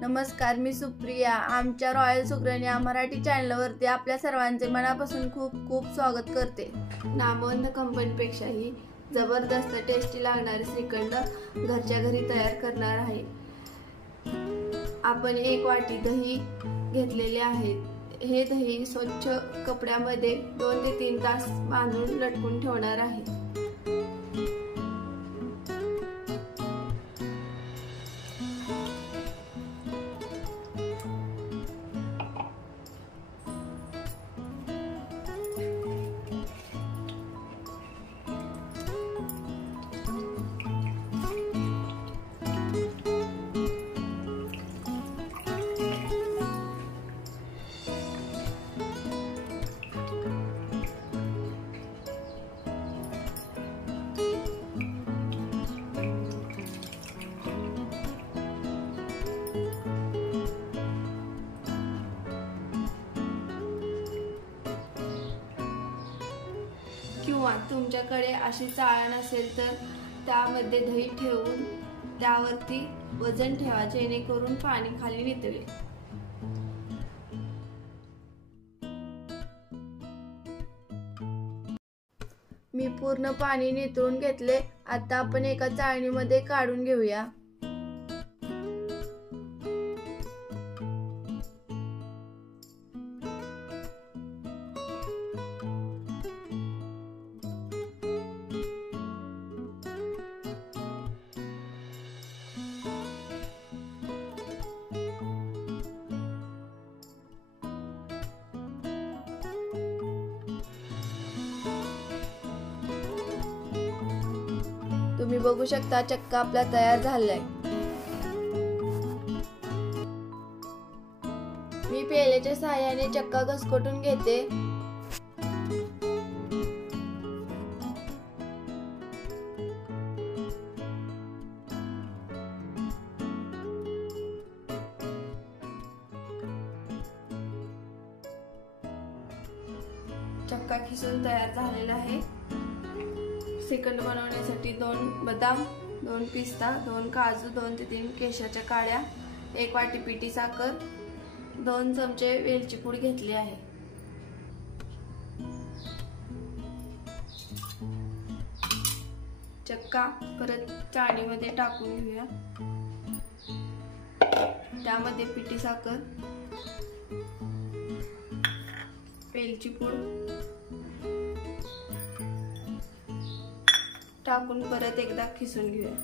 नमस्कार, मी सुप्रिया. आमच्या रॉयल सुगरण या मराठी चॅनलवरती आपल्या सर्वांचे मनापासून खूप खूप स्वागत करते. नामवंत कंपनीपेक्षाही जबरदस्त टेस्टी लागणारे श्रीखंड घरच्या घरी तयार करणार आहे. आपण 1 वाटी दही घेतलेले आहे. हे दही स्वच्छ कपड्यामध्ये 2 ते 3 तास बांधून लटकून ठेवणार आहे. किंवा तुमच्याकडे अशी चाळण असेल तर त्यामध्ये दही ठेवून त्यावरती वजन ठेवा, जेणेकरून पाणी खाली नितळेल. मी पूर्ण पाणी नितळून घेतले. आता आपण एका चाळणीमध्ये काढून घेऊया. तुम्ही बघू शकता, चक्का आपला तयार झालाय. मी पेलेच्या सहाय्याने चक्का घसकटून घेते. चक्का खिसून तयार झालेला आहे. श्रीखंड बनवण्यासाठी 2 बदाम, 2 पिस्ता, 2 काजू, 2 ते 3 केशराच्या काड्या, 1 वाटी पिठी साखर, 2 चमचे वेलची पूड घेतली आहे. चक्का परत चाळणीमध्ये टाकून घेऊया. त्यामध्ये पिठी साखर, वेलची पूड टाकून परत एकदा खिसून घेऊया.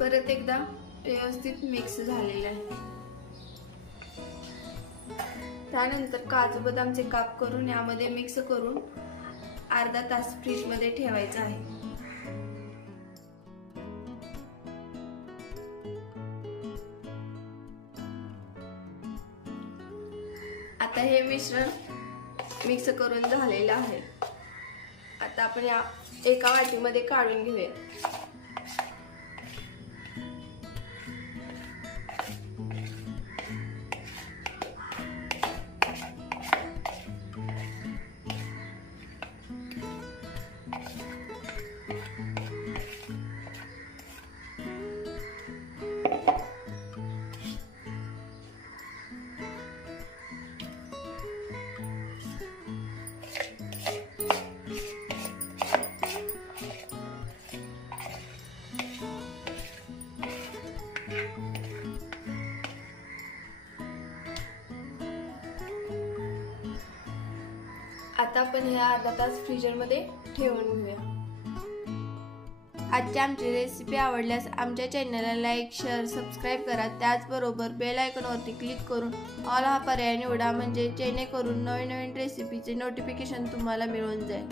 परत एकदा व्यवस्थित मिक्स झालेलं आहे. त्यानंतर काजू बदामचे काप करून यामध्ये मिक्स करून अर्धा तास फ्रीज मध्ये ठेवायचं आहे. आता हे मिश्रण मिक्स करून झालेलं आहे. आता आपण या एका वाटीमध्ये काढून घेऊया. आता आपण हे अर्धा तास फ्रीजरमध्ये ठेवून घेऊया. आजची आमची रेसिपी आवडल्यास आमच्या चॅनलला लाईक, शेअर, सबस्क्राईब करा. त्याचबरोबर बेल आयकॉनवरती क्लिक करून ऑल हा पर्याय निवडा, म्हणजे जेणेकरून नवीन रेसिपीचे नोटिफिकेशन तुम्हाला मिळून जाईल.